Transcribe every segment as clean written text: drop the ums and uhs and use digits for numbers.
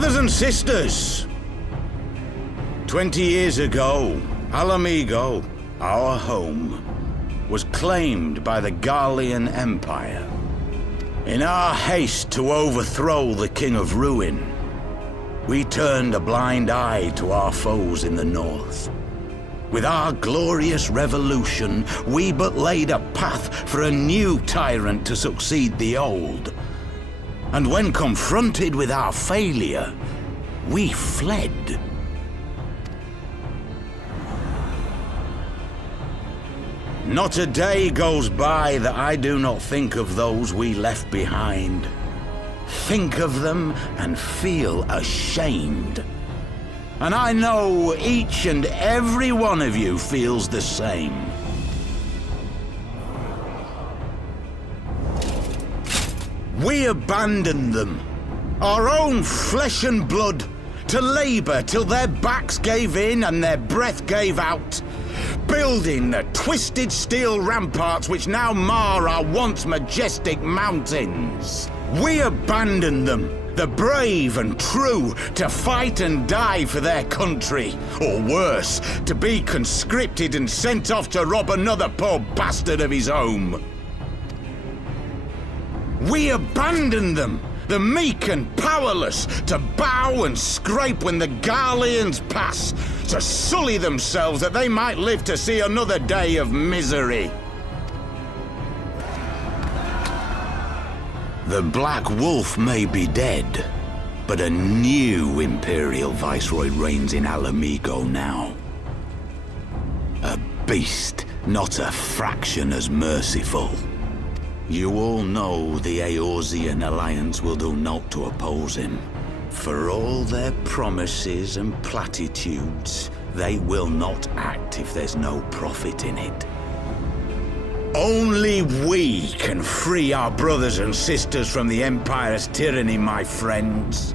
Brothers and sisters, 20 years ago, Alamigo, our home, was claimed by the Garlean Empire. In our haste to overthrow the King of Ruin, we turned a blind eye to our foes in the north. With our glorious revolution, we but laid a path for a new tyrant to succeed the old. And when confronted with our failure, we fled. Not a day goes by that I do not think of those we left behind. Think of them and feel ashamed. And I know each and every one of you feels the same. We abandoned them, our own flesh and blood, to labor till their backs gave in and their breath gave out, building the twisted steel ramparts which now mar our once majestic mountains. We abandoned them, the brave and true, to fight and die for their country, or worse, to be conscripted and sent off to rob another poor bastard of his home. We abandoned them, the meek and powerless, to bow and scrape when the Garleans pass, to sully themselves that they might live to see another day of misery. The Black Wolf may be dead, but a new Imperial Viceroy reigns in Alamigo now. A beast, not a fraction as merciful. You all know the Eorzean Alliance will do naught to oppose him. For all their promises and platitudes, they will not act if there's no profit in it. Only we can free our brothers and sisters from the Empire's tyranny, my friends.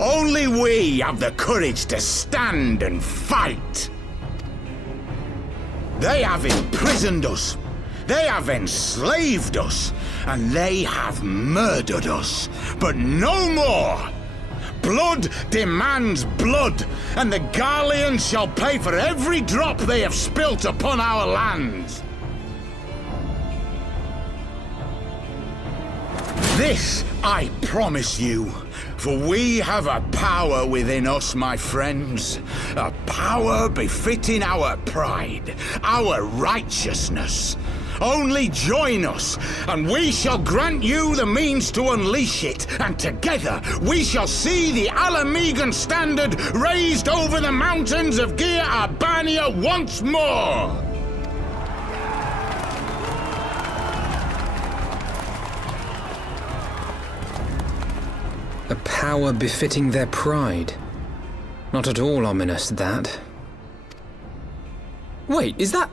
Only we have the courage to stand and fight. They have imprisoned us. They have enslaved us. And they have murdered us. But no more! Blood demands blood, and the Garleans shall pay for every drop they have spilt upon our lands. This I promise you, for we have a power within us, my friends. A power befitting our pride, our righteousness. Only join us, and we shall grant you the means to unleash it, and together we shall see the Alamigan standard raised over the mountains of Gia Arbania once more! A power befitting their pride. Not at all ominous, that. Wait, is that...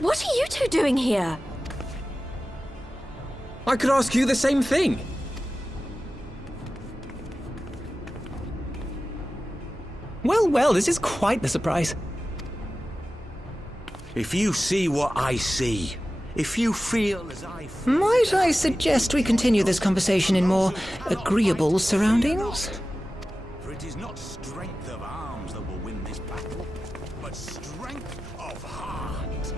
What are you two doing here? I could ask you the same thing. Well, this is quite the surprise. If you see what I see, if you feel as I feel... Might I suggest we continue this conversation in more agreeable surroundings? For it is not strength of arms that will win this battle, but strength of heart.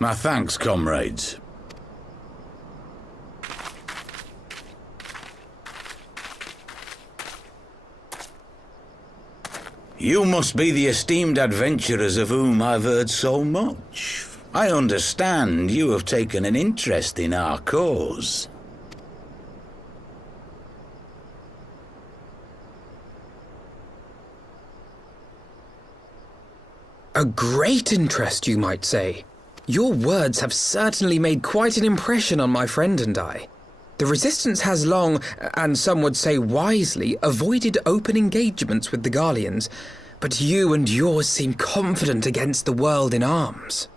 My thanks, comrades. You must be the esteemed adventurers of whom I've heard so much. I understand you have taken an interest in our cause. A great interest, you might say. Your words have certainly made quite an impression on my friend and I. The Resistance has long, and some would say wisely, avoided open engagements with the Garleans, but you and yours seem confident against the world in arms.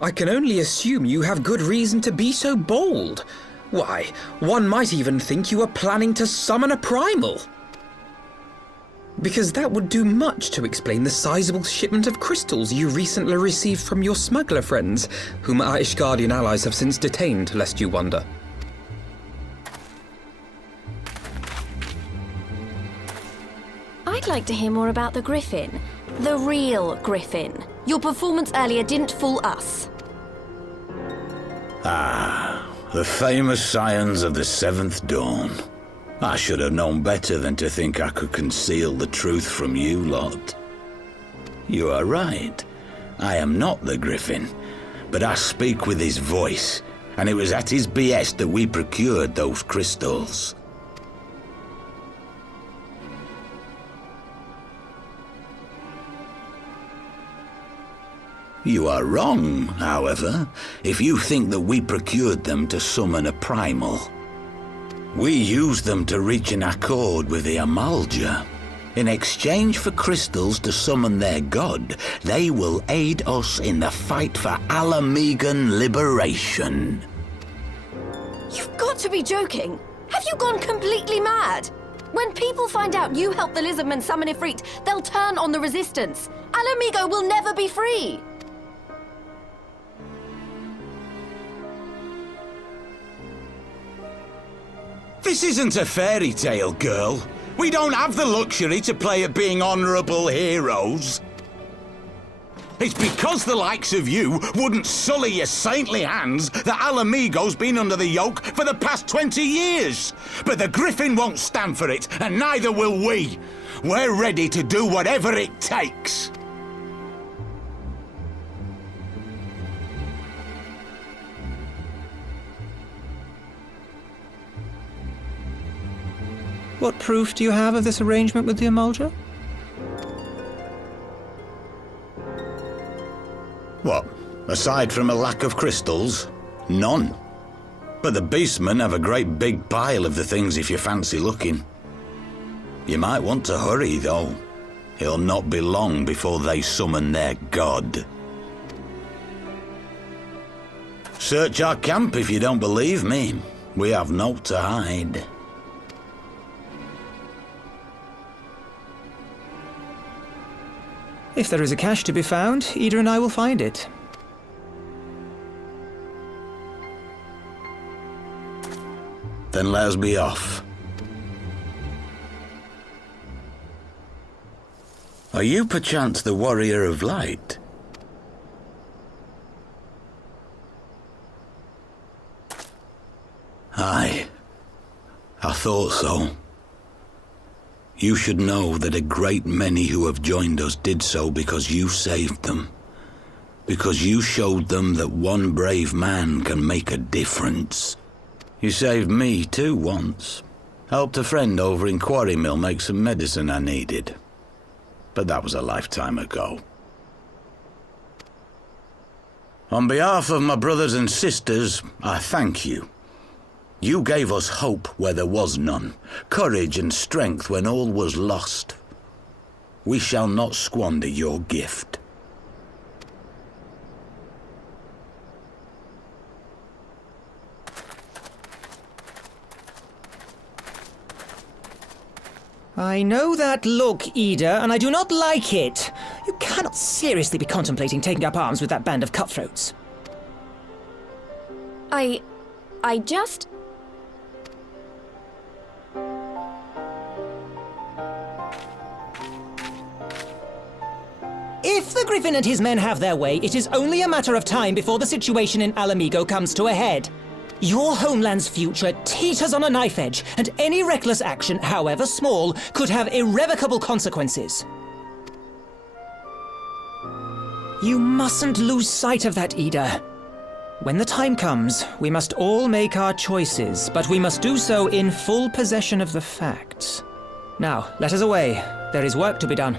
I can only assume you have good reason to be so bold. Why, one might even think you are planning to summon a primal. Because that would do much to explain the sizable shipment of crystals you recently received from your smuggler friends, whom our Ishgardian allies have since detained, lest you wonder. I'd like to hear more about the Griffin. The real Griffin. Your performance earlier didn't fool us. Ah, the famous scions of the Seventh Dawn. I should have known better than to think I could conceal the truth from you lot. You are right. I am not the Griffin, but I speak with his voice, and it was at his behest that we procured those crystals. You are wrong, however, if you think that we procured them to summon a primal. We used them to reach an accord with the Amalja. In exchange for crystals to summon their god, they will aid us in the fight for Alamegan liberation. You've got to be joking! Have you gone completely mad? When people find out you helped the Lizardmen summon Ifrit, they'll turn on the Resistance. Alamigo will never be free! This isn't a fairy tale, girl. We don't have the luxury to play at being honourable heroes. It's because the likes of you wouldn't sully your saintly hands that Alamigo's been under the yoke for the past 20 years. But the Griffin won't stand for it, and neither will we. We're ready to do whatever it takes. What proof do you have of this arrangement with the Amalja? What? Aside from a lack of crystals? None. But the beastmen have a great big pile of the things if you fancy looking. You might want to hurry, though. It'll not be long before they summon their god. Search our camp if you don't believe me. We have naught to hide. If there is a cache to be found, Ida and I will find it. Then let us be off. Are you perchance the Warrior of Light? Aye. I thought so. You should know that a great many who have joined us did so because you saved them. Because you showed them that one brave man can make a difference. You saved me too once. Helped a friend over in Quarry Mill make some medicine I needed. But that was a lifetime ago. On behalf of my brothers and sisters, I thank you. You gave us hope where there was none, courage and strength when all was lost. We shall not squander your gift. I know that look, Ida, and I do not like it. You cannot seriously be contemplating taking up arms with that band of cutthroats. I just... If the Griffin and his men have their way, it is only a matter of time before the situation in Alamigo comes to a head. Your homeland's future teeters on a knife edge, and any reckless action, however small, could have irrevocable consequences. You mustn't lose sight of that, Ida. When the time comes, we must all make our choices, but we must do so in full possession of the facts. Now, let us away. There is work to be done.